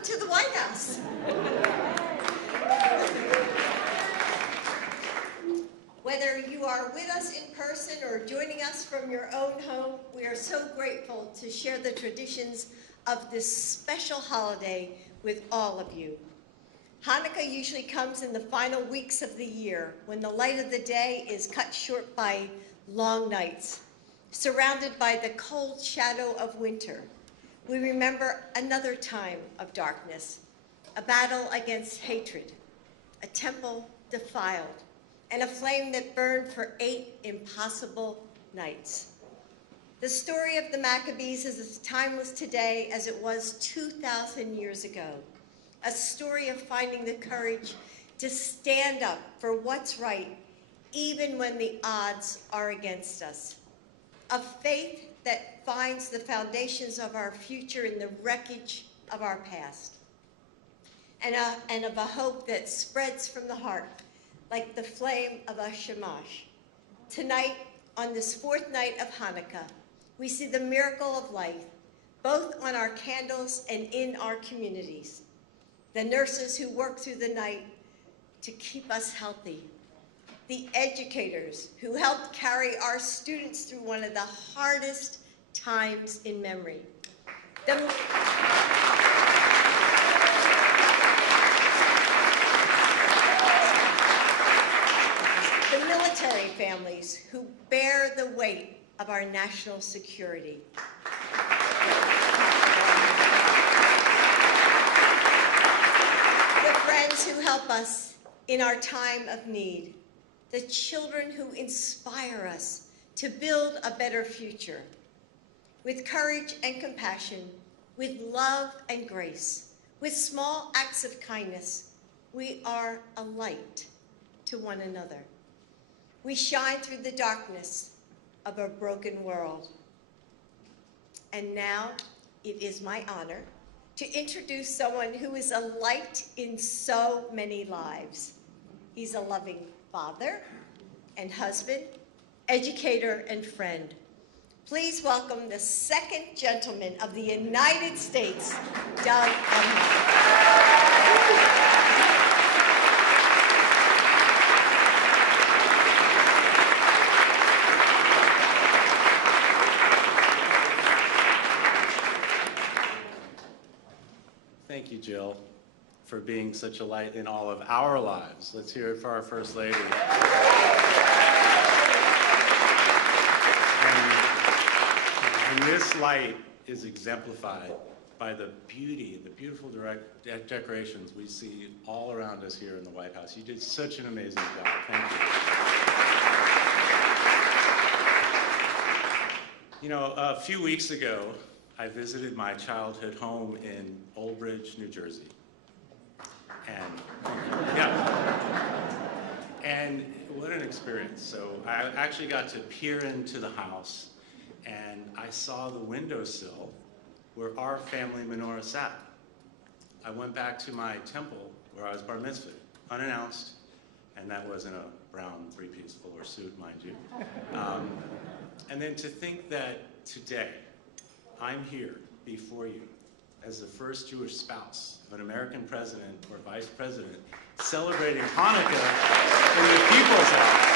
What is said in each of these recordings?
welcome to the White House. Whether you are with us in person or joining us from your own home, we are so grateful to share the traditions of this special holiday with all of you. Hanukkah usually comes in the final weeks of the year, when the light of the day is cut short by long nights, surrounded by the cold shadow of winter. We remember another time of darkness, a battle against hatred, a temple defiled, and a flame that burned for 8 impossible nights. The story of the Maccabees is as timeless today as it was 2,000 years ago. A story of finding the courage to stand up for what's right, even when the odds are against us. A faith that finds the foundations of our future in the wreckage of our past. And of a hope that spreads from the heart like the flame of a shamash. Tonight, on this 4th night of Hanukkah, we see the miracle of life, both on our candles and in our communities. The nurses who work through the night to keep us healthy. The educators who helped carry our students through one of the hardest times in memory. The military families who bear the weight of our national security. The friends who help us in our time of need. The children who inspire us to build a better future. With courage and compassion, with love and grace, with small acts of kindness, we are a light to one another. We shine through the darkness of a broken world. And now, it is my honor to introduce someone who is a light in so many lives. He's a loving father and husband, educator and friend. Please welcome the 2nd gentleman of the United States, Doug Kamala. Thank you, Jill, for being such a light in all of our lives. Let's hear it for our First Lady. And this light is exemplified by the beauty, the beautiful decorations we see all around us here in the White House. You did such an amazing job. Thank you. You know, a few weeks ago, I visited my childhood home in Old Bridge, New Jersey. And what an experience. So I actually got to peer into the house, and I saw the windowsill where our family menorah sat. I went back to my temple where I was bar mitzvahed, unannounced, and that was in a brown 3-piece velour suit, mind you. And then to think that today, I'm here before you as the first Jewish spouse of an American president or vice president celebrating Hanukkah in the People's House.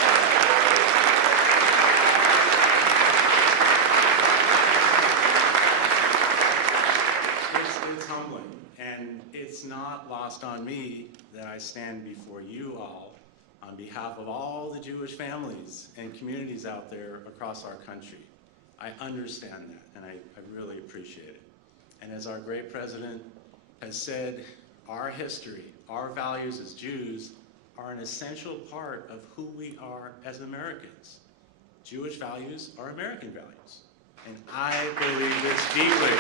It's humbling, and it's not lost on me that I stand before you all on behalf of all the Jewish families and communities out there across our country. I understand that, and I really appreciate it. And as our great president has said, our history, our values as Jews are an essential part of who we are as Americans. Jewish values are American values, and I believe this deeply.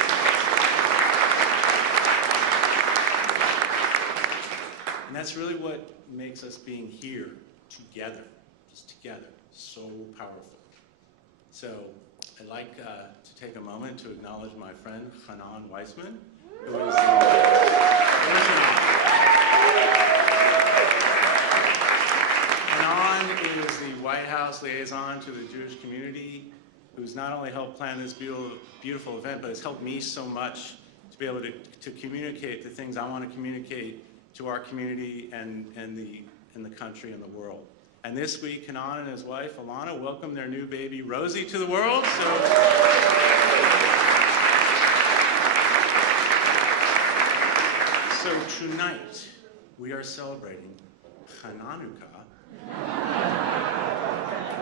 And that's really what makes us being here together, just together, so powerful. So I'd like to take a moment to acknowledge my friend, Hanan Weissman, who is Hanan is the White House liaison to the Jewish community, who's not only helped plan this beautiful event, but has helped me so much to be able to communicate the things I want to communicate to our community and the country and the world. And this week, Hanan and his wife, Alana, welcomed their new baby, Rosie, to the world. So tonight, we are celebrating Hanukkah.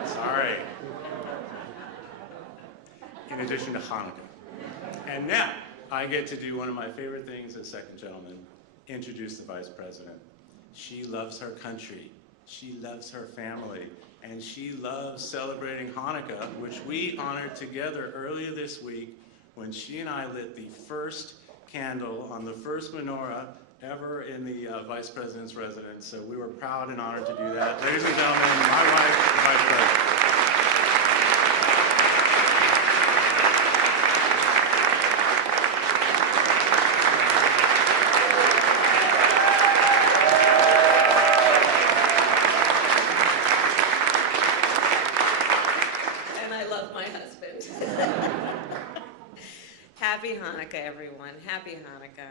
Sorry. In addition to Hanukkah. And now, I get to do one of my favorite things as second gentleman, introduce the Vice President. She loves her country, she loves her family, and she loves celebrating Hanukkah, which we honored together earlier this week when she and I lit the first candle on the first menorah ever in the Vice President's residence. So we were proud and honored to do that. Ladies and gentlemen, my wife, the Vice President. Happy Hanukkah, everyone. Happy Hanukkah.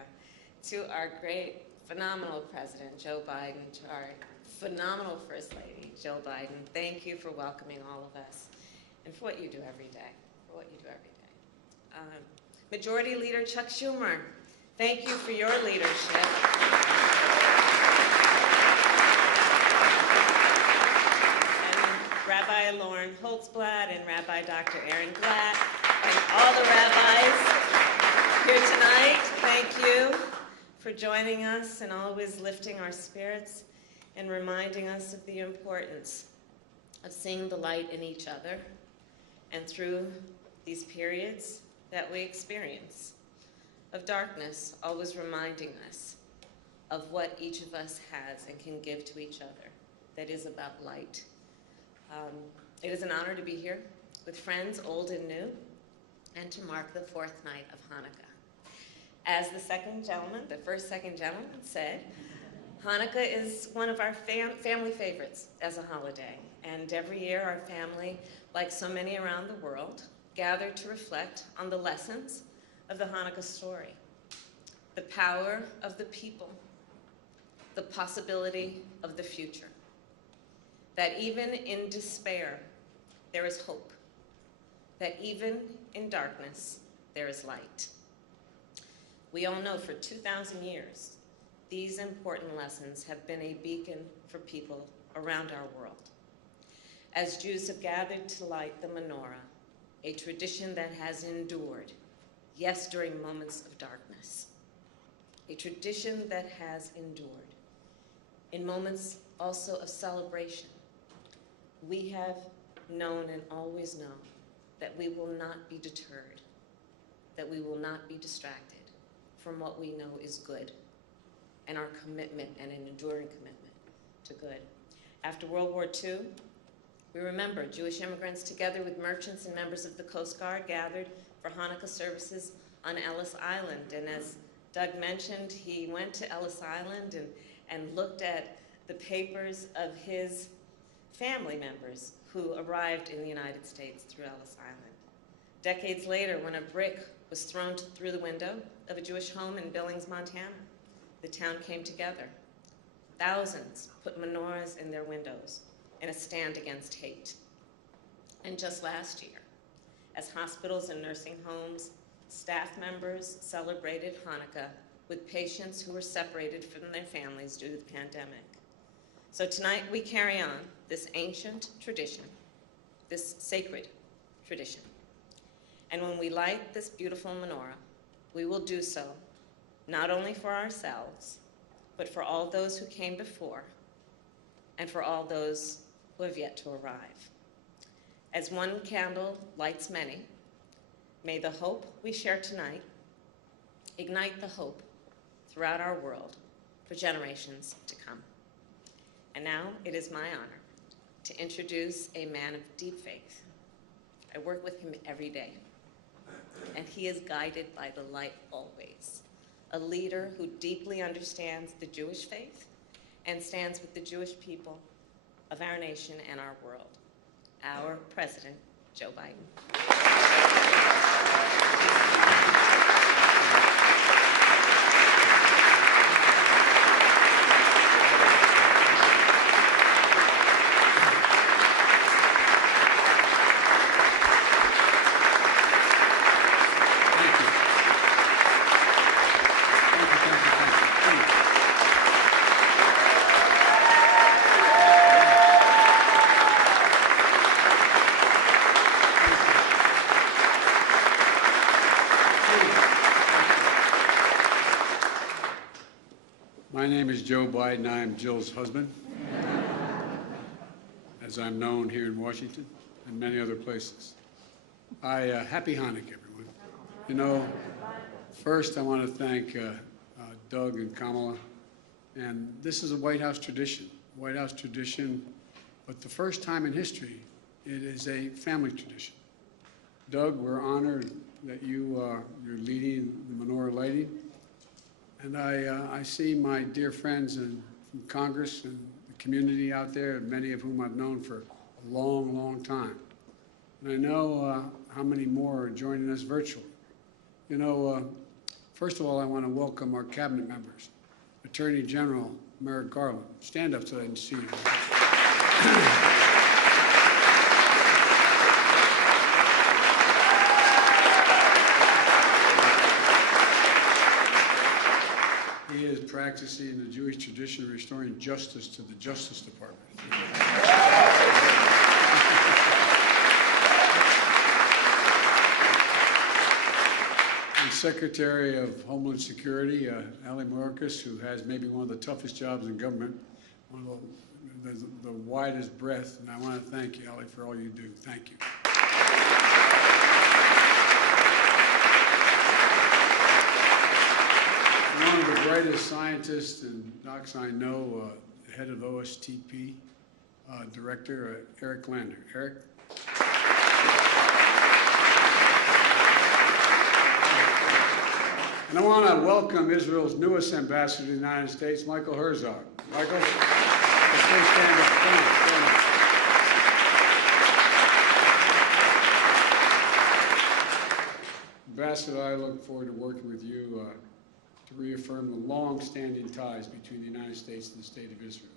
To our great, phenomenal President, Joe Biden, to our phenomenal First Lady, Jill Biden, thank you for welcoming all of us and for what you do every day, Majority Leader Chuck Schumer, thank you for your leadership. And Rabbi Lauren Holtzblatt and Rabbi Dr. Aaron Glatt, and all the rabbis here tonight, thank you for joining us and always lifting our spirits and reminding us of the importance of seeing the light in each other and through these periods that we experience of darkness, always reminding us of what each of us has and can give to each other that is about light. It is an honor to be here with friends old and new, and to mark the fourth night of Hanukkah. As the first second gentleman said, Hanukkah is one of our family favorites as a holiday. And every year our family, like so many around the world, gather to reflect on the lessons of the Hanukkah story, the power of the people, the possibility of the future, that even in despair, there is hope, that even in darkness, there is light. We all know for 2,000 years, these important lessons have been a beacon for people around our world. As Jews have gathered to light the menorah, a tradition that has endured, yes, during moments of darkness, a tradition that has endured in moments also of celebration. We have known and always known that we will not be deterred, that we will not be distracted from what we know is good and our commitment and an enduring commitment to good. After World War II, we remember Jewish immigrants together with merchants and members of the Coast Guard gathered for Hanukkah services on Ellis Island. And as Doug mentioned, he went to Ellis Island and looked at the papers of his family members who arrived in the United States through Ellis Island. Decades later, when a brick was thrown through the window of a Jewish home in Billings, Montana, the town came together. Thousands put menorahs in their windows in a stand against hate. And just last year, as hospitals and nursing homes, staff members celebrated Hanukkah with patients who were separated from their families due to the pandemic. So tonight we carry on this ancient tradition, this sacred tradition. And when we light this beautiful menorah, we will do so not only for ourselves, but for all those who came before and for all those who have yet to arrive. As one candle lights many, may the hope we share tonight ignite the hope throughout our world for generations to come. And now it is my honor to introduce a man of deep faith. I work with him every day, and he is guided by the light always. A leader who deeply understands the Jewish faith and stands with the Jewish people of our nation and our world. Our President, Joe Biden. My name is Joe Biden. I am Jill's husband, as I'm known here in Washington and many other places. Happy Hanukkah, everyone. You know, first I want to thank Doug and Kamala. And this is a White House tradition, but the first time in history, it is a family tradition. Doug, we're honored that you're leading the menorah lighting. And I see my dear friends from Congress and the community out there, many of whom I've known for a long, long time. And I know how many more are joining us virtually. You know, first of all, I want to welcome our cabinet members. Attorney General Merrick Garland. Stand up so I can see you. He is practicing the Jewish tradition of restoring justice to the Justice Department. Secretary of Homeland Security, Ali Mayorkas, who has maybe one of the toughest jobs in government, one of the widest breadth, and I want to thank you, Ali, for all you do. Thank you. One of the brightest scientists and docs I know, head of OSTP, Director Eric Lander. Eric? And I want to welcome Israel's newest ambassador to the United States, Michael Herzog. Michael, please stand up. Stand up. Ambassador, I look forward to working with you to reaffirm the long-standing ties between the United States and the State of Israel.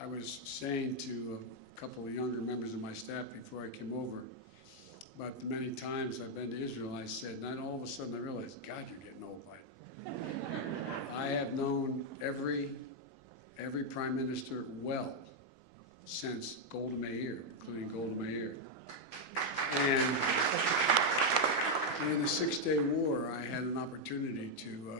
I was saying to a couple of younger members of my staff before I came over about the many times I've been to Israel, I said, and then all of a sudden I realized, God, you're getting old, Biden. I have known every prime minister well since Golda Meir, including Golda Meir. And in the Six-Day War, I had an opportunity to,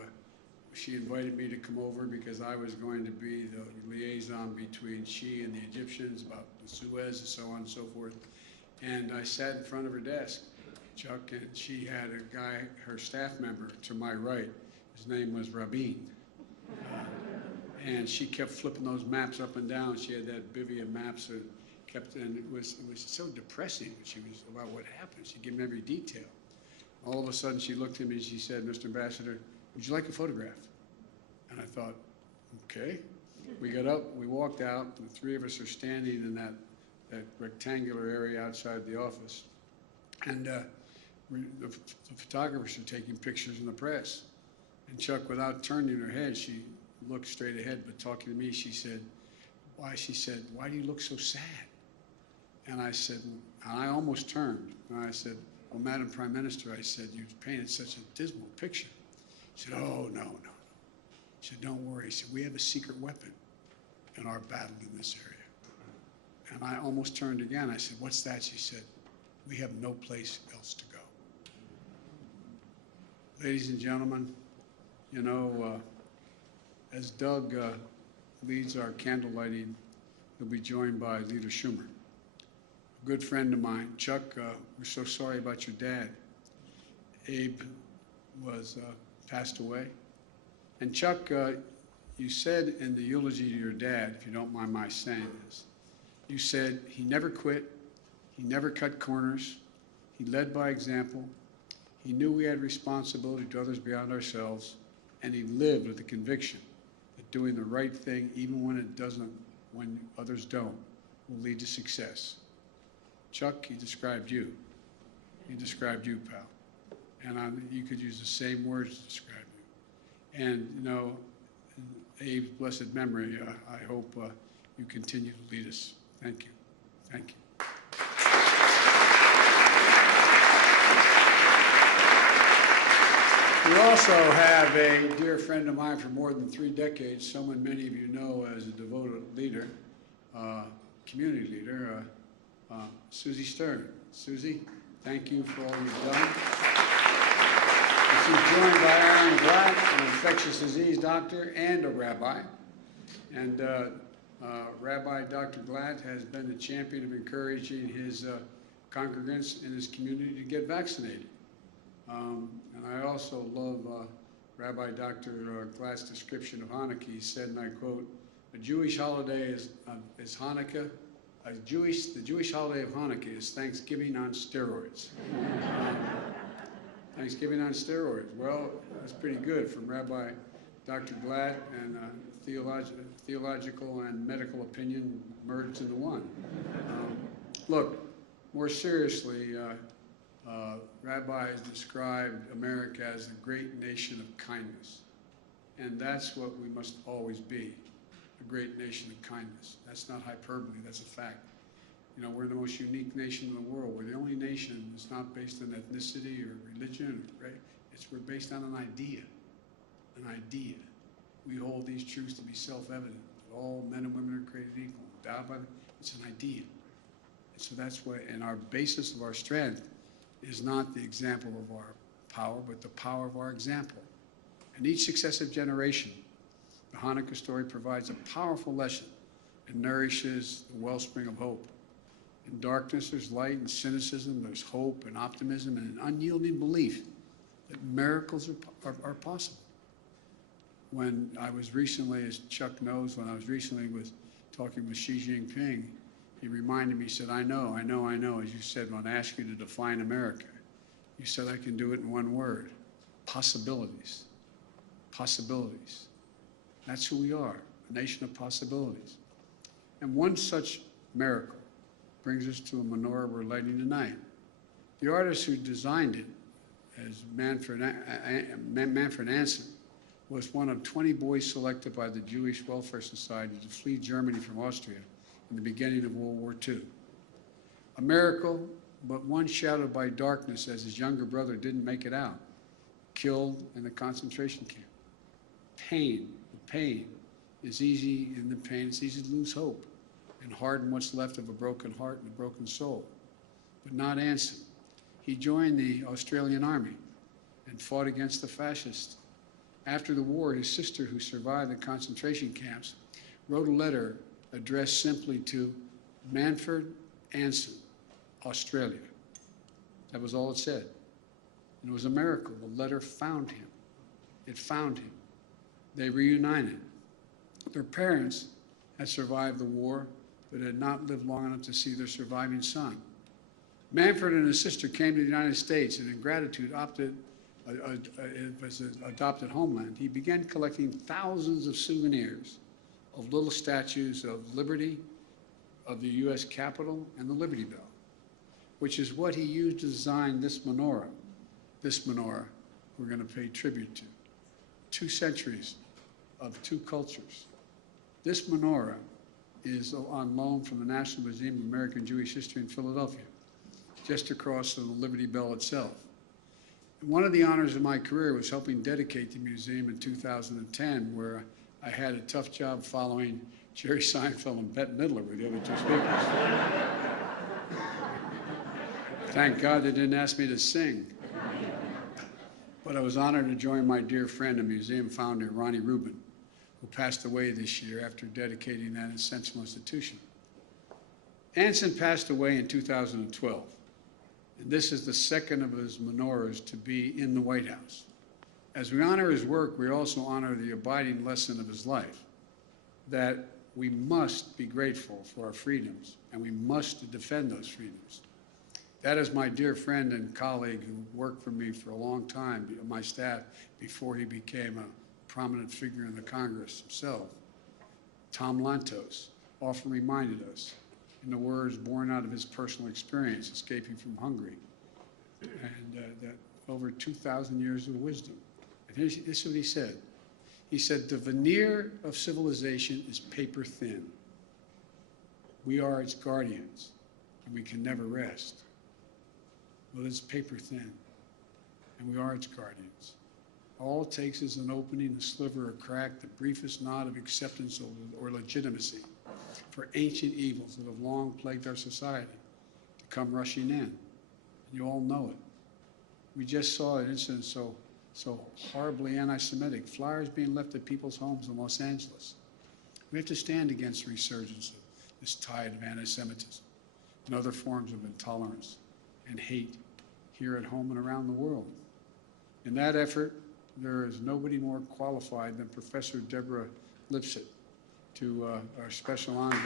she invited me to come over because I was going to be the liaison between she and the Egyptians about the Suez and so on and so forth. And I sat in front of her desk, Chuck, and she had a guy, her staff member, to my right. His name was Rabin. And she kept flipping those maps up and down. She had that bivy of maps and and it was so depressing when she was about what happened. She'd give me every detail. All of a sudden, she looked at me and she said, Mr. Ambassador, would you like a photograph? And I thought, okay. We got up, we walked out, the three of us are standing in that rectangular area outside the office. And the photographers are taking pictures in the press. And Chuck, without turning her head, she looked straight ahead, but talking to me, she said, why do you look so sad? And I said, and I almost turned, and I said, well, Madam Prime Minister, I said, you've painted such a dismal picture. She said, oh, no. She said, don't worry. She said, we have a secret weapon in our battle in this area. And I almost turned again. I said, what's that? She said, we have no place else to go. Ladies and gentlemen, you know, as Doug leads our candle lighting, he'll be joined by Leader Schumer, a good friend of mine. Chuck, we're so sorry about your dad. Abe was passed away. And Chuck, you said in the eulogy to your dad, if you don't mind my saying this, you said he never quit, he never cut corners, he led by example, he knew we had responsibility to others beyond ourselves, and he lived with the conviction that doing the right thing, even when others don't, will lead to success. Chuck, he described you. He described you, pal. And you could use the same words to describe you. And, you know, Abe's blessed memory, I hope you continue to lead us. Thank you. Thank you. We also have a dear friend of mine for more than 3 decades, someone many of you know as a devoted leader, community leader, Susie Stern. Susie, thank you for all you've done. She's joined by Aaron Glatt, an infectious disease doctor and a rabbi. And Rabbi Dr. Glatt has been a champion of encouraging his congregants in his community to get vaccinated. And I also love Rabbi Dr. Glatt's description of Hanukkah. He said, and I quote, "A Jewish holiday is Hanukkah. The Jewish holiday of Hanukkah is Thanksgiving on steroids." Thanksgiving on steroids. Well, that's pretty good from Rabbi Dr. Glatt, and theological and medical opinion merged into one. Look, more seriously, Rabbi has described America as the great nation of kindness. And that's what we must always be, a great nation of kindness. That's not hyperbole, that's a fact. You know, we're the most unique nation in the world. We're the only nation that's not based on ethnicity or religion, right? We're based on an idea, an idea. We hold these truths to be self-evident, that all men and women are created equal. It's an idea. And so that's why, and our basis of our strength is not the example of our power, but the power of our example. And each successive generation, the Hanukkah story provides a powerful lesson. It nourishes the wellspring of hope. In darkness, there's light. In cynicism, there's hope and optimism and an unyielding belief that miracles are possible. When I was recently, as Chuck knows, when I was recently talking with Xi Jinping, he reminded me, he said, I know, as you said, when I asked you to define America, you said I can do it in one word, possibilities. Possibilities. That's who we are, a nation of possibilities. And one such miracle brings us to a menorah we're lighting tonight. The artist who designed it, as Manfred Anson, was one of 20 boys selected by the Jewish Welfare Society to flee Germany from Austria in the beginning of World War II. A miracle, but one shadowed by darkness as his younger brother didn't make it out, killed in the concentration camp. Pain, the pain is easy in the pain, it's easy to lose hope and harden what's left of a broken heart and a broken soul. But not Anson. He joined the Australian Army and fought against the fascists. After the war, his sister, who survived the concentration camps, wrote a letter addressed simply to Manfred Anson, Australia. That was all it said. And it was a miracle. The letter found him. It found him. They reunited. Their parents had survived the war, but had not lived long enough to see their surviving son. Manfred and his sister came to the United States, and in gratitude as an adopted homeland, he began collecting thousands of souvenirs of little statues of liberty, of the U.S. Capitol, and the Liberty Bell, which is what he used to design this menorah we're going to pay tribute to. 2 centuries of 2 cultures. This menorah is on loan from the National Museum of American Jewish History in Philadelphia, just across from the Liberty Bell itself. And one of the honors of my career was helping dedicate the museum in 2010, where I had a tough job following Jerry Seinfeld and Bette Midler were the other 2 speakers. Thank God they didn't ask me to sing. But I was honored to join my dear friend and museum founder, Ronnie Rubin, who passed away this year after dedicating that essential institution. Anson passed away in 2012, and this is the second of his menorahs to be in the White House. As we honor his work, we also honor the abiding lesson of his life, that we must be grateful for our freedoms, and we must defend those freedoms. That is my dear friend and colleague who worked for me for a long time, my staff, before he became a prominent figure in the Congress himself. Tom Lantos often reminded us, in the words born out of his personal experience escaping from Hungary, and that over 2,000 years of wisdom. And this is what he said. He said, the veneer of civilization is paper thin. We are its guardians, and we can never rest. Well, it's paper thin, and we are its guardians. All it takes is an opening, a sliver, a crack, the briefest nod of acceptance or legitimacy for ancient evils that have long plagued our society to come rushing in. And you all know it. We just saw an incident so so horribly anti-Semitic, flyers being left at people's homes in Los Angeles. We have to stand against the resurgence of this tide of anti-Semitism and other forms of intolerance and hate here at home and around the world. In that effort, there is nobody more qualified than Professor Deborah Lipset to our special envoy.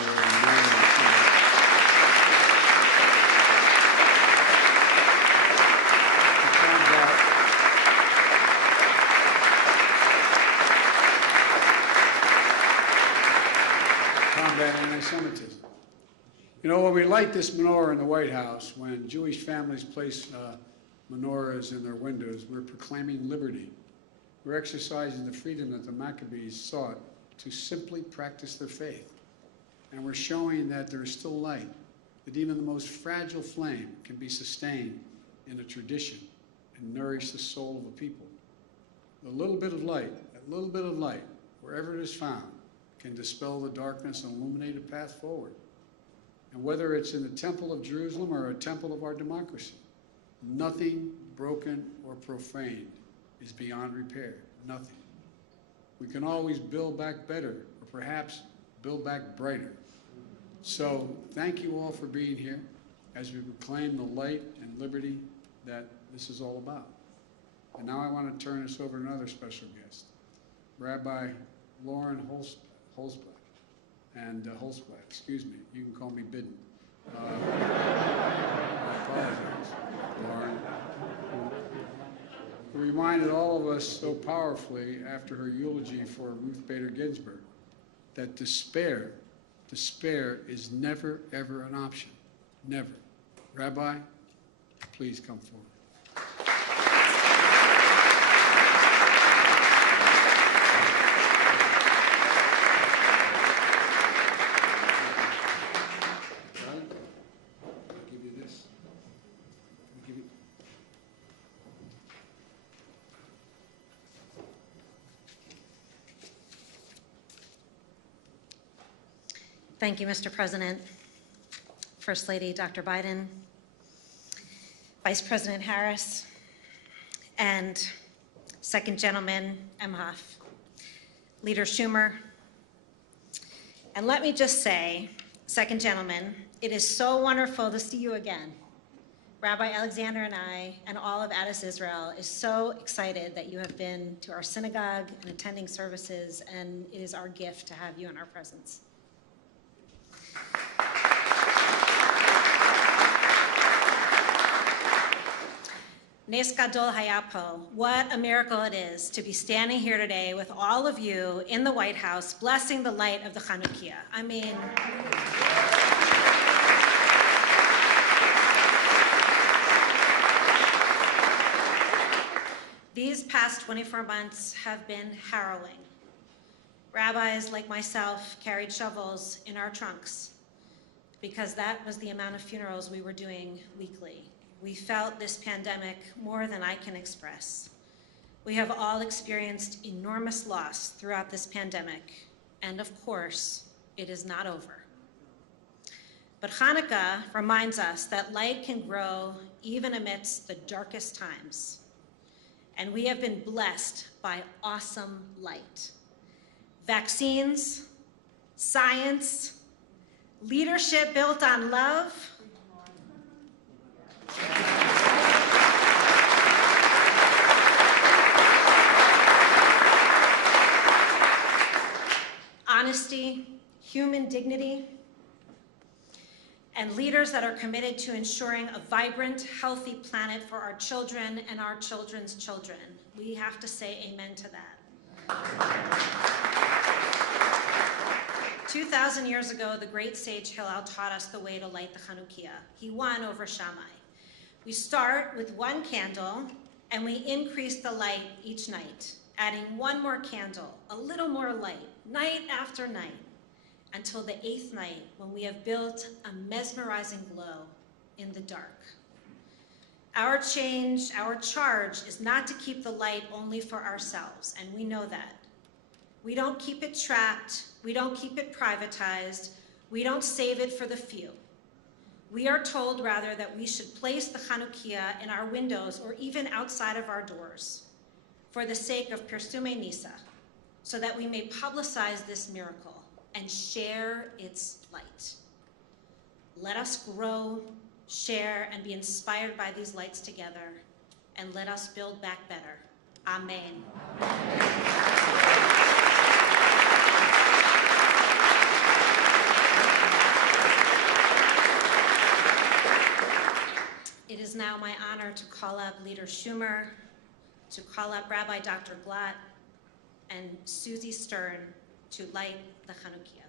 Combat anti-Semitism. You know, when we light this menorah in the White House, when Jewish families place menorahs in their windows, we're proclaiming liberty. We're exercising the freedom that the Maccabees sought to simply practice their faith. And we're showing that there is still light, that even the most fragile flame can be sustained in a tradition and nourish the soul of a people. A little bit of light, that little bit of light, wherever it is found, can dispel the darkness and illuminate a path forward. And whether it's in the Temple of Jerusalem or a temple of our democracy, nothing broken or profaned is beyond repair, nothing. We can always build back better, or perhaps build back brighter. So thank you all for being here as we proclaim the light and liberty that this is all about. And now I want to turn this over to another special guest, Rabbi Lauren Holzblatt, excuse me, you can call me Bidden. I apologize, Lauren. Who reminded all of us so powerfully after her eulogy for Ruth Bader Ginsburg that despair is never, ever an option. Never. Rabbi, please come forward. Thank you, Mr. President, First Lady Dr. Biden, Vice President Harris, and Second Gentleman Emhoff, Leader Schumer. And let me just say, Second Gentleman, it is so wonderful to see you again. Rabbi Alexander and I and all of Addis Israel is so excited that you have been to our synagogue and attending services, and it is our gift to have you in our presence. Nes Gadol Hayapo, what a miracle it is to be standing here today with all of you in the White House, blessing the light of the Hanukkah. I mean, these past 24 months have been harrowing. Rabbis like myself carried shovels in our trunks because that was the amount of funerals we were doing weekly. We felt this pandemic more than I can express. We have all experienced enormous loss throughout this pandemic, and of course, it is not over. But Hanukkah reminds us that light can grow even amidst the darkest times. And we have been blessed by awesome light. Vaccines, science, leadership built on love, honesty, human dignity, and leaders that are committed to ensuring a vibrant, healthy planet for our children and our children's children. We have to say amen to that. 2,000 years ago, the great sage Hillel taught us the way to light the Hanukkah. He won over Shammai. We start with one candle, and we increase the light each night, adding one more candle, a little more light, night after night, until the 8th night when we have built a mesmerizing glow in the dark. Our charge is not to keep the light only for ourselves, and we know that. We don't keep it trapped, we don't keep it privatized, we don't save it for the few. We are told, rather, that we should place the Hanukkah in our windows or even outside of our doors. for the sake of Pirsume Nisa, so that we may publicize this miracle and share its light. Let us grow, share, and be inspired by these lights together, and let us build back better. Amen. It is now my honor to call up Leader Schumer, to call up Rabbi Dr. Glatt, and Susie Stern to light the Hanukkah.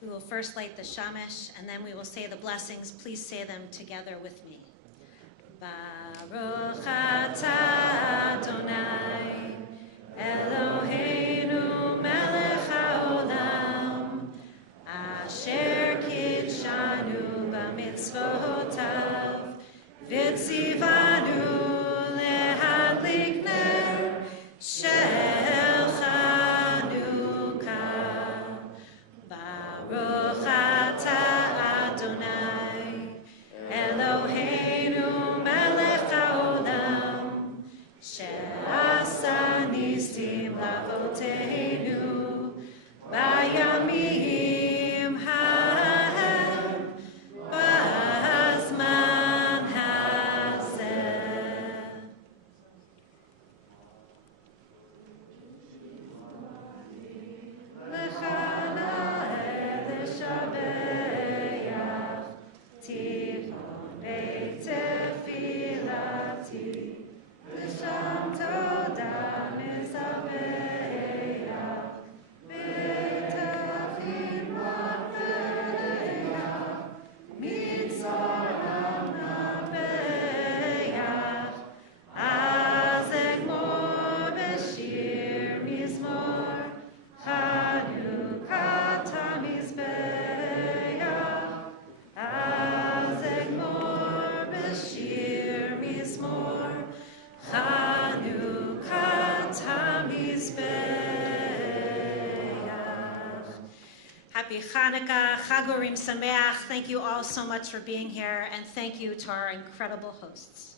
We will first light the shamash, and then we will say the blessings. Please say them together with me. Baruch atah Adonai, Eloheinu melech haolam, asher kidshanu b'mitzvotav, v'tzivanu lehadlik ner shel Chanukah. Baruch atah Adonai, Eloheinu melech haolam, she'asa nissim lavoteinu bayamim hahem b'azman hazeh. Happy Hanukkah, Chagurim Sameach. Thank you all so much for being here, and thank you to our incredible hosts.